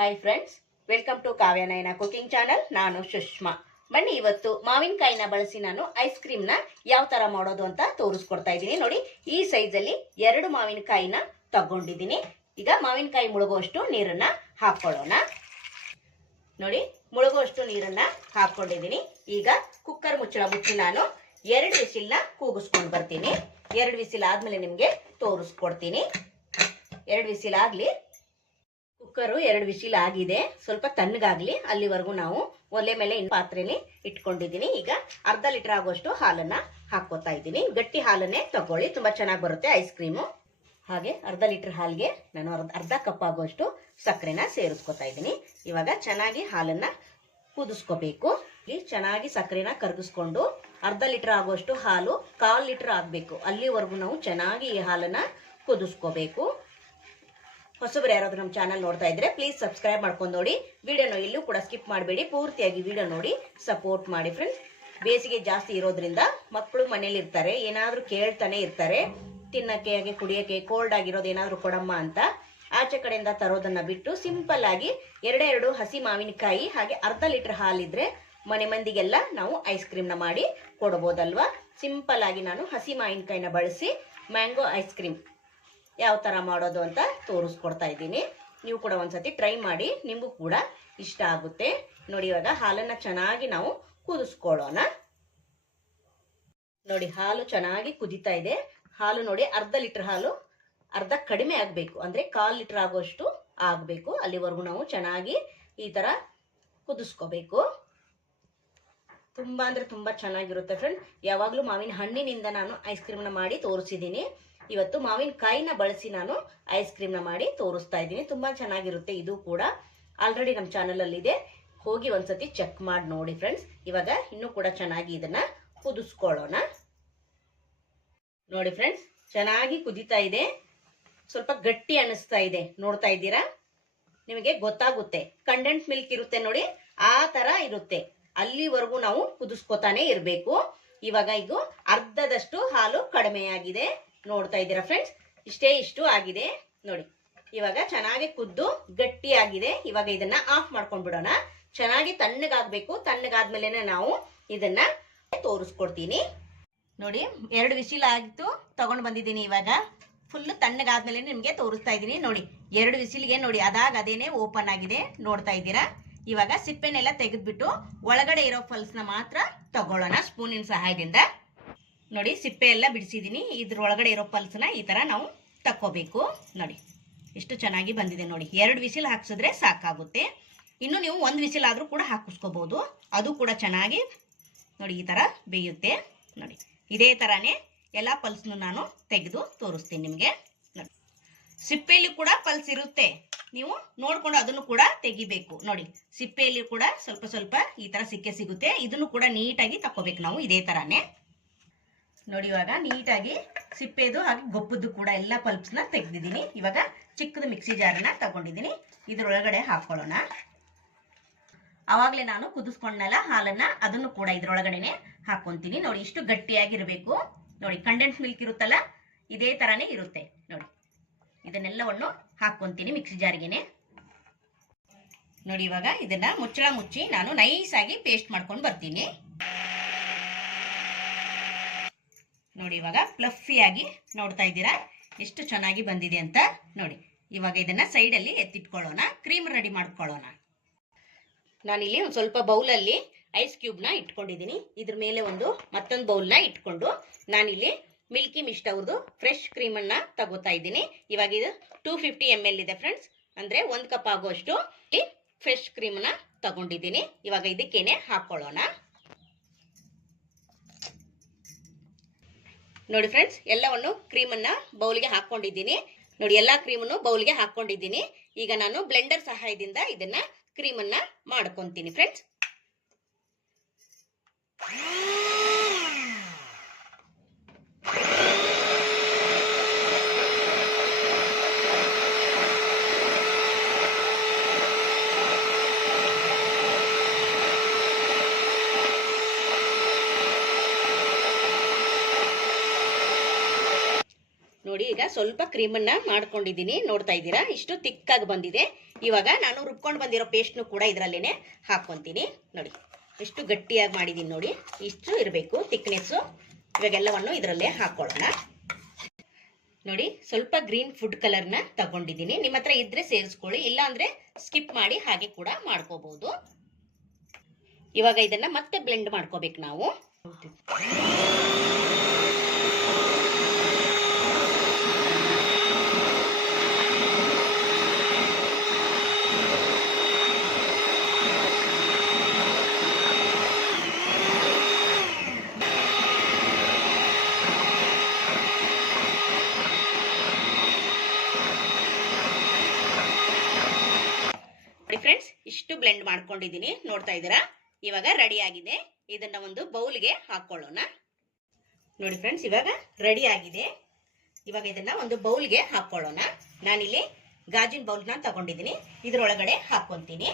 Hi friends, welcome to Kavya Nayana cooking channel. ನಾನು ಸುಷ್ಮಾ. ಬನ್ನಿ, ಇವತ್ತು ಮಾವಿನಕಾಯಿನ ಬಳಸಿ ನಾನು ಐಸ್ ಕ್ರೀಮ್ನ ಯಾವ ತರ ಮಾಡೋದು ಅಂತ ತೋರಿಸ್ಕೊಡ್ತಾ ಇದ್ದೀನಿ. ನೋಡಿ, ಈ ಸೈಜಲ್ಲಿ 2 ಮಾವಿನಕಾಯಿನ ತಗೊಂಡಿದ್ದೀನಿ. ಈಗ ಮಾವಿನಕಾಯಿ ಮುಳುಗುವಷ್ಟು ನೀರನ್ನ ಹಾಕೊಳ್ಳೋಣ. ನೋಡಿ, ಮುಳುಗುವಷ್ಟು ನೀರನ್ನ ಹಾಕೊಂಡಿದ್ದೀನಿ. ಈಗ ಕುಕ್ಕರ್ ಮುಚ್ಚಳ ಮುಚ್ಚಿ ನಾನು 2 ವಿಸಿಲ್ನ ಕೂಗಿಸ್ಕೊಂಡು ಬರ್ತೀನಿ. 2 ವಿಸಿಲ್ ಆದ್ಮೇಲೆ ನಿಮ್ಗೆ ತೋರಿಸ್ಕೊಡ್ತೀನಿ. 2 ವಿಸಿಲ್ ಆಗ್ಲಿ. ಕುಕ್ಕರು 2 ವಿಸಿಲ್ ಆಗಿದೆ. ಸ್ವಲ್ಪ ತಣ್ಣಗಾಗ್ಲಿ, ಅಲ್ಲಿವರೆಗೂ ನಾವು ಒಲೆ ಮೇಲೆ ಪಾತ್ರೆಲಿ ಇಟ್ಕೊಂಡಿದ್ದೀನಿ. ಈಗ ಅರ್ಧ ಲೀಟರ್ ಆಗುವಷ್ಟು ಹಾಲನ್ನ ಹಾಕೋತಾ ಇದ್ದೀನಿ. ಗಟ್ಟಿ ಹಾಲನ್ನೇ ತಗೊಳ್ಳಿ, ತುಂಬಾ ಚೆನ್ನಾಗಿ ಬರುತ್ತೆ ಐಸ್ ಕ್ರೀಮು. ಹಾಗೆ ಅರ್ಧ ಲೀಟರ್ ಹಾಲ್ಗೆ ನಾನು ಅರ್ಧ ಕಪ್ ಆಗುವಷ್ಟು ಸಕ್ಕರೆನ ಸೇರಿಸ್ಕೊತಾ ಇದ್ದೀನಿ. ಇವಾಗ ಚೆನ್ನಾಗಿ ಹಾಲನ್ನ ಕುದಿಸ್ಕೋಬೇಕು. ಚೆನ್ನಾಗಿ ಸಕ್ಕರೆನ ಕರಗಿಸ್ಕೊಂಡು ಅರ್ಧ ಲೀಟರ್ ಆಗುವಷ್ಟು ಹಾಲು 1/4 ಲೀಟರ್ ಆಗ್ಬೇಕು. ಅಲ್ಲಿವರೆಗೂ ನಾವು ಚೆನ್ನಾಗಿ ಈ ಹಾಲನ್ನ ಕುದಿಸ್ಕೋಬೇಕು. ಹೊಸಬರು ಯಾರಾದ್ರೂ ನಮ್ಮ ಚಾನಲ್ ನೋಡ್ತಾ ಇದ್ರೆ ಪ್ಲೀಸ್ ಸಬ್ಸ್ಕ್ರೈಬ್ ಮಾಡ್ಕೊಂಡು ನೋಡಿ. ವಿಡಿಯೋನ ಎಲ್ಲೂ ಕೂಡ ಸ್ಕಿಪ್ ಮಾಡಬೇಡಿ, ಪೂರ್ತಿಯಾಗಿ ವಿಡಿಯೋ ನೋಡಿ ಸಪೋರ್ಟ್ ಮಾಡಿ ಫ್ರೆಂಡ್ಸ್. ಬೇಸಿಗೆ ಜಾಸ್ತಿ ಇರೋದ್ರಿಂದ ಮಕ್ಕಳು ಮನೇಲಿ ಇರ್ತಾರೆ, ಏನಾದ್ರೂ ಕೇಳ್ತಾನೆ ಇರ್ತಾರೆ ತಿನ್ನಕ್ಕೆ, ಹಾಗೆ ಕುಡಿಯಕ್ಕೆ. ಕೋಲ್ಡ್ ಆಗಿರೋದು ಏನಾದ್ರೂ ಕೊಡಮ್ಮ ಅಂತ ಆಚೆ ಕಡೆಯಿಂದ ತರೋದನ್ನ ಬಿಟ್ಟು ಸಿಂಪಲ್ ಆಗಿ 2 ಹಸಿ ಮಾವಿನಕಾಯಿ ಹಾಗೆ ಅರ್ಧ ಲೀಟರ್ ಹಾಲಿದ್ರೆ ಮನೆ ಮಂದಿಗೆಲ್ಲ ನಾವು ಐಸ್ ಕ್ರೀಮ್ನ ಮಾಡಿ ಕೊಡಬಹುದಲ್ವಾ. ಸಿಂಪಲ್ ಆಗಿ ನಾನು ಹಸಿ ಮಾವಿನಕಾಯಿನ ಬಳಸಿ ಮ್ಯಾಂಗೋ ಐಸ್ ಕ್ರೀಮ್ ಯಾವ ತರ ಮಾಡೋದು ಅಂತ ತೋರಿಸ್ಕೊಡ್ತಾ ಇದ್ದೀನಿ. ನೀವು ಕೂಡ ಒಂದ್ಸತಿ ಟ್ರೈ ಮಾಡಿ, ನಿಮಗೂ ಕೂಡ ಇಷ್ಟ ಆಗುತ್ತೆ. ನೋಡಿ, ಇವಾಗ ಹಾಲನ್ನ ಚೆನ್ನಾಗಿ ನಾವು ಕುದಿಸ್ಕೊಳ್ಳೋಣ. ನೋಡಿ, ಹಾಲು ಚೆನ್ನಾಗಿ ಕುದಿತಾ ಇದೆ. ಹಾಲು ನೋಡಿ, ಅರ್ಧ ಲೀಟರ್ ಹಾಲು ಅರ್ಧ ಕಡಿಮೆ ಆಗ್ಬೇಕು, ಅಂದ್ರೆ 1/4 ಲೀಟರ್ ಆಗುವಷ್ಟು ಆಗ್ಬೇಕು. ಅಲ್ಲಿವರೆಗೂ ನಾವು ಚೆನ್ನಾಗಿ ಈ ತರ ಕುದಿಸ್ಕೋಬೇಕು. ತುಂಬಾ ಅಂದ್ರೆ ತುಂಬಾ ಚೆನ್ನಾಗಿರುತ್ತೆ ಫ್ರೆಂಡ್. ಯಾವಾಗ್ಲೂ ಮಾವಿನ ಹಣ್ಣಿನಿಂದ ನಾನು ಐಸ್ ಕ್ರೀಮ್ನ ಮಾಡಿ ತೋರಿಸಿದ್ದೀನಿ. ಇವತ್ತು ಮಾವಿನಕಾಯಿನ ಬಳಸಿ ನಾನು ಐಸ್ ಕ್ರೀಮ್ನ ಮಾಡಿ ತೋರಿಸ್ತಾ ಇದ್ದೀನಿ. ತುಂಬಾ ಚೆನ್ನಾಗಿರುತ್ತೆ. ಇದು ಕೂಡ ಆಲ್ರೆಡಿ ನಮ್ಮ ಚಾನಲ್ ಅಲ್ಲಿ ಇದೆ, ಹೋಗಿ ಒಂದ್ಸತಿ ಚೆಕ್ ಮಾಡಿ ನೋಡಿ ಫ್ರೆಂಡ್ಸ್. ಇವಾಗ ಇನ್ನೂ ಕೂಡ ಚೆನ್ನಾಗಿ ಇದನ್ನ ಕುದಿಸ್ಕೊಳ್ಳೋಣ. ನೋಡಿ ಫ್ರೆಂಡ್ಸ್, ಚೆನ್ನಾಗಿ ಕುದಿತಾ ಇದೆ. ಸ್ವಲ್ಪ ಗಟ್ಟಿ ಅನಿಸ್ತಾ ಇದೆ, ನೋಡ್ತಾ ಇದ್ದೀರಾ? ನಿಮಗೆ ಗೊತ್ತಾಗುತ್ತೆ. ಕಂಡೆನ್ಸ್ ಮಿಲ್ಕ್ ಇರುತ್ತೆ ನೋಡಿ, ಆ ತರ ಇರುತ್ತೆ. ಅಲ್ಲಿವರೆಗೂ ನಾವು ಕುದಿಸ್ಕೊತಾನೆ ಇರಬೇಕು. ಇವಾಗ ಇದು ಅರ್ಧದಷ್ಟು ಹಾಲು ಕಡಿಮೆಯಾಗಿದೆ, ನೋಡ್ತಾ ಇದ್ದೀರಾ ಫ್ರೆಂಡ್ಸ್? ಇಷ್ಟು ಆಗಿದೆ ನೋಡಿ. ಇವಾಗ ಚೆನ್ನಾಗಿ ಕುದ್ದು ಗಟ್ಟಿ ಆಗಿದೆ. ಇವಾಗ ಇದನ್ನ ಆಫ್ ಮಾಡ್ಕೊಂಡ್ ಬಿಡೋಣ. ಚೆನ್ನಾಗಿ ತಣ್ಣಗಾಗ್ಬೇಕು. ತಣ್ಣಗಾದ್ಮೇಲೆ ನಾವು ಇದನ್ನ ತೋರಿಸ್ಕೊಡ್ತೀನಿ. ನೋಡಿ, 2 ವಿಸಿಲ್ ಆಗಿತ್ತು, ತಗೊಂಡ್ ಬಂದಿದ್ದೀನಿ. ಇವಾಗ ಫುಲ್ ತಣ್ಣಗಾದ್ಮೇಲೆ ನಿಮ್ಗೆ ತೋರಿಸ್ತಾ ಇದ್ದೀನಿ. ನೋಡಿ, 2 ವಿಸಿಲ್ಗೆ ನೋಡಿ ಅದೇನೆ ಓಪನ್ ಆಗಿದೆ, ನೋಡ್ತಾ ಇದ್ದೀರಾ? ಇವಾಗ ಸಿಪ್ಪೆನೆಲ್ಲ ತೆಗೆದ್ಬಿಟ್ಟು ಒಳಗಡೆ ಇರೋ ಪಲ್ಸ್ನ ಮಾತ್ರ ತಗೊಳ್ಳೋಣ ಸ್ಪೂನಿನ ಸಹಾಯದಿಂದ. ನೋಡಿ, ಸಿಪ್ಪೆ ಎಲ್ಲ ಬಿಡಿಸಿದೀನಿ. ಇದ್ರ ಒಳಗಡೆ ಇರೋ ಪಲ್ಸ್ನ ಈ ತರ ನಾವು ತಕ್ಕೋಬೇಕು. ನೋಡಿ, ಎಷ್ಟು ಚೆನ್ನಾಗಿ ಬಂದಿದೆ. ನೋಡಿ, 2 ವಿಸಿಲ್ ಹಾಕ್ಸಿದ್ರೆ ಸಾಕಾಗುತ್ತೆ. ಇನ್ನು ನೀವು 1 ವಿಸಿಲ್ ಆದ್ರೂ ಕೂಡ ಹಾಕಿಸ್ಕೋಬಹುದು, ಅದು ಕೂಡ ಚೆನ್ನಾಗಿ ನೋಡಿ ಈ ತರ ಬೇಯುತ್ತೆ. ನೋಡಿ, ಇದೇ ತರಾನೇ ಎಲ್ಲಾ ಪಲ್ಸ್ನು ನಾನು ತೆಗೆದು ತೋರಿಸ್ತೀನಿ ನಿಮ್ಗೆ. ನೋಡಿ, ಸಿಪ್ಪೆಯಲ್ಲಿ ಕೂಡ ಪಲ್ಸ್ ಇರುತ್ತೆ, ನೀವು ನೋಡ್ಕೊಂಡು ಅದನ್ನು ಕೂಡ ತೆಗಿಬೇಕು. ನೋಡಿ, ಸಿಪ್ಪೆಯಲ್ಲಿ ಕೂಡ ಸ್ವಲ್ಪ ಸ್ವಲ್ಪ ಈ ತರ ಸಿಗುತ್ತೆ. ಇದನ್ನು ಕೂಡ ನೀಟಾಗಿ ತಕ್ಕೋಬೇಕು ನಾವು ಇದೇ ತರಾನೇ. ನೋಡಿ, ಇವಾಗ ನೀಟಾಗಿ ಸಿಪ್ಪೆದು ಹಾಗೆ ಗೊಬ್ಬದ್ದು ಕೂಡ ಎಲ್ಲ ಪಲ್ಪ್ಸ್ನ ತೆಗೆದಿದ್ದೀನಿ. ಇವಾಗ ಚಿಕ್ಕದು ಮಿಕ್ಸಿ ಜಾರನ್ನ ತಗೊಂಡಿದ್ದೀನಿ, ಇದ್ರೊಳಗಡೆ ಹಾಕೊಳ್ಳೋಣ. ಅವಾಗಲೇ ನಾನು ಕುದಿಸ್ಕೊಂಡಲ್ಲ ಹಾಲನ್ನ, ಅದನ್ನು ಕೂಡ ಇದ್ರೊಳಗಡೆನೆ ಹಾಕೊಂತೀನಿ. ನೋಡಿ, ಇಷ್ಟು ಗಟ್ಟಿಯಾಗಿರ್ಬೇಕು. ನೋಡಿ, ಕಂಡೆನ್ಸ್ ಮಿಲ್ಕ್ ಇರುತ್ತಲ್ಲ, ಇದೇ ತರಾನೇ ಇರುತ್ತೆ. ನೋಡಿ, ಇದನ್ನೆಲ್ಲವನ್ನು ಹಾಕೊಂತೀನಿ ಮಿಕ್ಸಿ ಜಾರಿಗೆನೆ. ನೋಡಿ, ಇವಾಗ ಇದನ್ನ ಮುಚ್ಚಳ ಮುಚ್ಚಿ ನಾನು ನೈಸ್ ಆಗಿ ಪೇಸ್ಟ್ ಮಾಡ್ಕೊಂಡು ಬರ್ತೀನಿ. ನೋಡಿ, ಇವಾಗ ಫ್ಲಫಿಯಾಗಿ ನೋಡ್ತಾ ಇದ್ದೀರಾ ಎಷ್ಟು ಚೆನ್ನಾಗಿ ಬಂದಿದೆ ಅಂತ. ನೋಡಿ, ಇವಾಗ ಇದನ್ನ ಸೈಡ್ ಅಲ್ಲಿ ಎತ್ತಿಟ್ಕೊಳ್ಳೋಣ. ಕ್ರೀಮ್ ರೆಡಿ ಮಾಡ್ಕೊಳ್ಳೋಣ. ನಾನಿಲ್ಲಿ ಒಂದು ಸ್ವಲ್ಪ ಬೌಲಲ್ಲಿ ಐಸ್ ಕ್ಯೂಬ್ನ ಇಟ್ಕೊಂಡಿದ್ದೀನಿ. ಇದ್ರ ಮೇಲೆ ಮತ್ತೊಂದು ಬೌಲ್ನ ಇಟ್ಕೊಂಡು ನಾನಿಲ್ಲಿ ಮಿಲ್ಕಿ ಮಿಸ್ಟ್ ಅವ್ರದ್ದು ಫ್ರೆಶ್ ಕ್ರೀಮನ್ನ ತಗೋತಾ ಇದ್ದೀನಿ. ಇವಾಗ ಇದು 250 ml ಇದೆ ಫ್ರೆಂಡ್ಸ್, ಅಂದ್ರೆ 1 ಕಪ್ ಆಗುವಷ್ಟು ಫ್ರೆಶ್ ಕ್ರೀಮ್ನ ತಗೊಂಡಿದ್ದೀನಿ. ಇವಾಗ ಇದಕ್ಕೇನೆ ಹಾಕೊಳ್ಳೋಣ. ನೋಡಿ ಫ್ರೆಂಡ್ಸ್, ಎಲ್ಲವನ್ನು ಕ್ರೀಮನ್ನ ಬೌಲ್ಗೆ ಹಾಕೊಂಡಿದ್ದೀನಿ. ನೋಡಿ, ಎಲ್ಲಾ ಕ್ರೀಮನ್ನು ಬೌಲ್ಗೆ ಹಾಕೊಂಡಿದ್ದೀನಿ. ಈಗ ನಾನು ಬ್ಲೆಂಡರ್ ಸಹಾಯದಿಂದ ಇದನ್ನ ಕ್ರೀಮನ್ನ ಮಾಡ್ಕೊಂತೀನಿ ಫ್ರೆಂಡ್ಸ್. ನೋಡಿ, ನೋಡಿ ಈಗ ಸ್ವಲ್ಪ ಕ್ರೀಮನ್ನ ಮಾಡ್ಕೊಂಡಿದ್ದೀನಿ, ನೋಡ್ತಾ ಇದ್ದೀರಾ ಇಷ್ಟು ತಿಕ್ಕಾಗಿ ಬಂದಿದೆ. ಇವಾಗ ನಾನು ರುಬ್ಕೊಂಡು ಬಂದಿರೋ ಪೇಸ್ಟ್ನು ಕೂಡ ಇದರಲ್ಲೇನೆ ಹಾಕ್ಕೊಂತೀನಿ. ನೋಡಿ ಎಷ್ಟು ಗಟ್ಟಿಯಾಗಿ ಮಾಡಿದ್ದೀನಿ, ನೋಡಿ ಇಷ್ಟು ಇರಬೇಕು ತಿಕ್ನೆಸ್ಸು. ಇವಾಗೆಲ್ಲವನ್ನು ಇದರಲ್ಲೇ ಹಾಕೊಳ್ಳೋಣ. ನೋಡಿ ಸ್ವಲ್ಪ ಗ್ರೀನ್ ಫುಡ್ ಕಲರ್ನ ತಗೊಂಡಿದ್ದೀನಿ, ನಿಮ್ಮ ಹತ್ರ ಇದ್ರೆ ಸೇರಿಸ್ಕೊಳ್ಳಿ, ಇಲ್ಲ ಅಂದ್ರೆ ಸ್ಕಿಪ್ ಮಾಡಿ ಹಾಗೆ ಕೂಡ ಮಾಡ್ಕೋಬಹುದು. ಇವಾಗ ಇದನ್ನ ಮತ್ತೆ ಬ್ಲೆಂಡ್ ಮಾಡ್ಕೋಬೇಕು ನಾವು. ಫ್ರೆಂಡ್ಸ್ ಇಷ್ಟು ಬ್ಲೆಂಡ್ ಮಾಡ್ಕೊಂಡಿದ್ದೀನಿ, ನೋಡ್ತಾ ಇದ್ದೀರಾ ಇವಾಗ ರೆಡಿ ಆಗಿದೆ. ಇದನ್ನ ಒಂದು ಬೌಲ್ಗೆ ಹಾಕೊಳ್ಳೋಣ. ನೋಡಿ ಫ್ರೆಂಡ್ಸ್ ಇವಾಗ ರೆಡಿ ಆಗಿದೆ. ಇವಾಗ ಇದನ್ನ ಒಂದು ಬೌಲ್ಗೆ ಹಾಕೊಳ್ಳೋಣ. ನಾನಿಲ್ಲಿ ಗಾಜಿನ ಬೌಲ್ನ ತಗೊಂಡಿದ್ದೀನಿ, ಇದರೊಳಗಡೆ ಹಾಕೊಂತೀನಿ.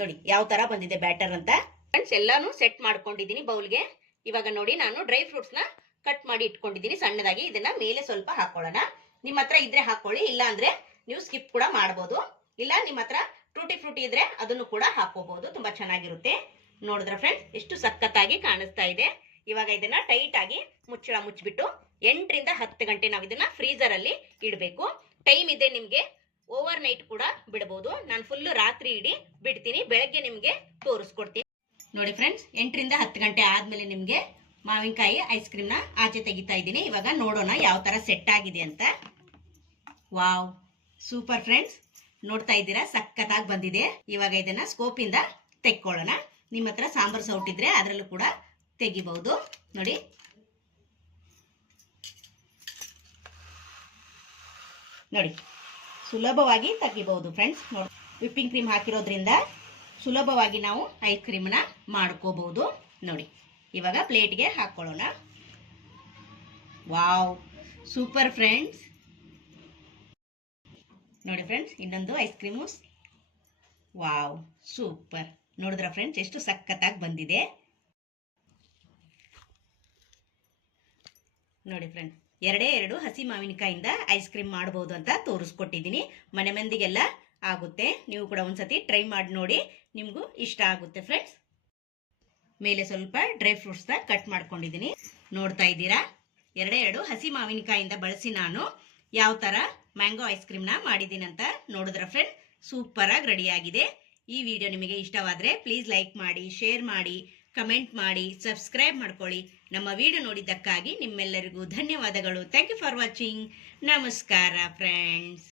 ನೋಡಿ ಯಾವ ತರ ಬಂದಿದೆ ಬ್ಯಾಟರ್ ಅಂತ. ಫ್ರೆಂಡ್ಸ್ ಎಲ್ಲಾನು ಸೆಟ್ ಮಾಡ್ಕೊಂಡಿದ್ದೀನಿ ಬೌಲ್ಗೆ. ಇವಾಗ ನೋಡಿ ನಾನು ಡ್ರೈ ಫ್ರೂಟ್ಸ್ ನ ಕಟ್ ಮಾಡಿ ಇಟ್ಕೊಂಡಿದ್ದೀನಿ ಸಣ್ಣದಾಗಿ. ಇದನ್ನ ಮೇಲೆ ಸ್ವಲ್ಪ ಹಾಕೊಳ್ಳೋಣ. ನಿಮ್ಮ ಹತ್ರ ಇದ್ರೆ ಹಾಕೊಳ್ಳಿ, ಇಲ್ಲ ಅಂದ್ರೆ ನೀವು ಸ್ಕಿಪ್ ಕೂಡ ಮಾಡಬಹುದು. ಇಲ್ಲ ನಿಮ್ಮ ಹತ್ರ ಟೂಟಿ ಫ್ರೂಟಿ ಇದ್ರೆ ಅದನ್ನು ಕೂಡ ಹಾಕೋಬಹುದು, ತುಂಬಾ ಚೆನ್ನಾಗಿರುತ್ತೆ. ನೋಡಿದ್ರ ಫ್ರೆಂಡ್ಸ್ ಎಷ್ಟು ಸಖತ್ತಾಗಿ ಕಾಣಿಸ್ತಾ ಇದೆ. ಇವಾಗ ಇದನ್ನ ಟೈಟ್ ಆಗಿ ಮುಚ್ಚಳ ಮುಚ್ಚಿಬಿಟ್ಟು 8 ರಿಂದ 10 ಗಂಟೆ ನಾವು ಇದನ್ನ ಫ್ರೀಜರ್ ಅಲ್ಲಿ ಇಡಬೇಕು. ಟೈಮ್ ಇದೆ ನಿಮ್ಗೆ, ಓವರ್ ನೈಟ್ ಕೂಡ ಬಿಡಬಹುದು. ನಾನು ಫುಲ್ ರಾತ್ರಿ ಇಡೀ ಬಿಡ್ತೀನಿ, ಬೆಳಗ್ಗೆ ನಿಮ್ಗೆ ತೋರಿಸ್ಕೊಡ್ತೀನಿ. ನೋಡಿ ಫ್ರೆಂಡ್ಸ್ 8 ರಿಂದ 10 ಗಂಟೆ ಆದ್ಮೇಲೆ ನಿಮ್ಗೆ ಮಾವಿನಕಾಯಿ ಐಸ್ ಕ್ರೀಮ್ ನ ಆಚೆ ತೆಗಿತಾ ಇದ್ದೀನಿ. ಇವಾಗ ನೋಡೋಣ ಯಾವ ತರ ಸೆಟ್ ಆಗಿದೆ ಅಂತ. ವಾವ್ ಸೂಪರ್ ಫ್ರೆಂಡ್ಸ್, ನೋಡ್ತಾ ಇದ್ದೀರಾ ಸಖತ್ತಾಗಿ ಬಂದಿದೆ. ಇವಾಗ ಇದನ್ನ ಸ್ಕೋಪ್ ಇಂದ ತೆಕ್ಕೊಳ್ಳೋಣ. ನಿಮ್ಮ ಹತ್ರ ಸಾಂಬಾರ್ ಸೌಟ್ ಇದ್ರೆ ಅದರಲ್ಲೂ ಕೂಡ ತೆಗಿಬಹುದು. ನೋಡಿ ನೋಡಿ ಸುಲಭವಾಗಿ ತೆಗಿಬಹುದು ಫ್ರೆಂಡ್ಸ್. ನೋಡಿ ವಿಪ್ಪಿಂಗ್ ಕ್ರೀಮ್ ಹಾಕಿರೋದ್ರಿಂದ ಸುಲಭವಾಗಿ ನಾವು ಐಸ್ ಕ್ರೀಮ್ನ ಮಾಡ್ಕೋಬಹುದು. ನೋಡಿ ಇವಾಗ ಪ್ಲೇಟ್ಗೆ ಹಾಕೊಳ್ಳೋಣ. Wow super friends. ನೋಡಿ ಫ್ರೆಂಡ್ಸ್ ಇನ್ನೊಂದು ಐಸ್ ಕ್ರೀಮು. Wow super. ನೋಡಿದ್ರ ಫ್ರೆಂಡ್ಸ್ ಎಷ್ಟು ಸಖತ್ತಾಗಿ ಬಂದಿದೆ. ನೋಡಿ ಫ್ರೆಂಡ್ಸ್ ಎರಡು ಹಸಿ ಮಾವಿನಕಾಯಿಂದ ಐಸ್ ಕ್ರೀಮ್ ಮಾಡಬಹುದು ಅಂತ ತೋರಿಸ್ಕೊಟ್ಟಿದ್ದೀನಿ. ಮನೆ ಮಂದಿಗೆಲ್ಲ ಆಗುತ್ತೆ. ನೀವು ಕೂಡ ಒಂದ್ಸತಿ ಟ್ರೈ ಮಾಡಿ ನೋಡಿ, ನಿಮಗೂ ಇಷ್ಟ ಆಗುತ್ತೆ ಫ್ರೆಂಡ್ಸ್. ಮೇಲೆ ಸ್ವಲ್ಪ ಡ್ರೈ ಫ್ರೂಟ್ಸ್ ಕಟ್ ಮಾಡ್ಕೊಂಡಿದ್ದೀನಿ, ನೋಡ್ತಾ ಇದ್ದೀರಾ. ಎರಡು ಹಸಿ ಮಾವಿನಕಾಯಿಂದ ಬಳಸಿ ನಾನು ಯಾವ ತರ ಮ್ಯಾಂಗೋ ಐಸ್ ಕ್ರೀಮ್ನ ಮಾಡಿದ್ದೀನಿ ಅಂತ ನೋಡಿದ್ರ ಫ್ರೆಂಡ್ ಸೂಪರ್ ಆಗಿ ರೆಡಿ ಆಗಿದೆ. ಈ ವಿಡಿಯೋ ನಿಮಗೆ ಇಷ್ಟವಾದರೆ ಪ್ಲೀಸ್ ಲೈಕ್ ಮಾಡಿ, ಶೇರ್ ಮಾಡಿ, ಕಮೆಂಟ್ ಮಾಡಿ, ಸಬ್ಸ್ಕ್ರೈಬ್ ಮಾಡ್ಕೊಳ್ಳಿ. ನಮ್ಮ ವಿಡಿಯೋ ನೋಡಿದ್ದಕ್ಕಾಗಿ ನಿಮ್ಮೆಲ್ಲರಿಗೂ ಧನ್ಯವಾದಗಳು. Thank you for watching. ನಮಸ್ಕಾರ ಫ್ರೆಂಡ್ಸ್.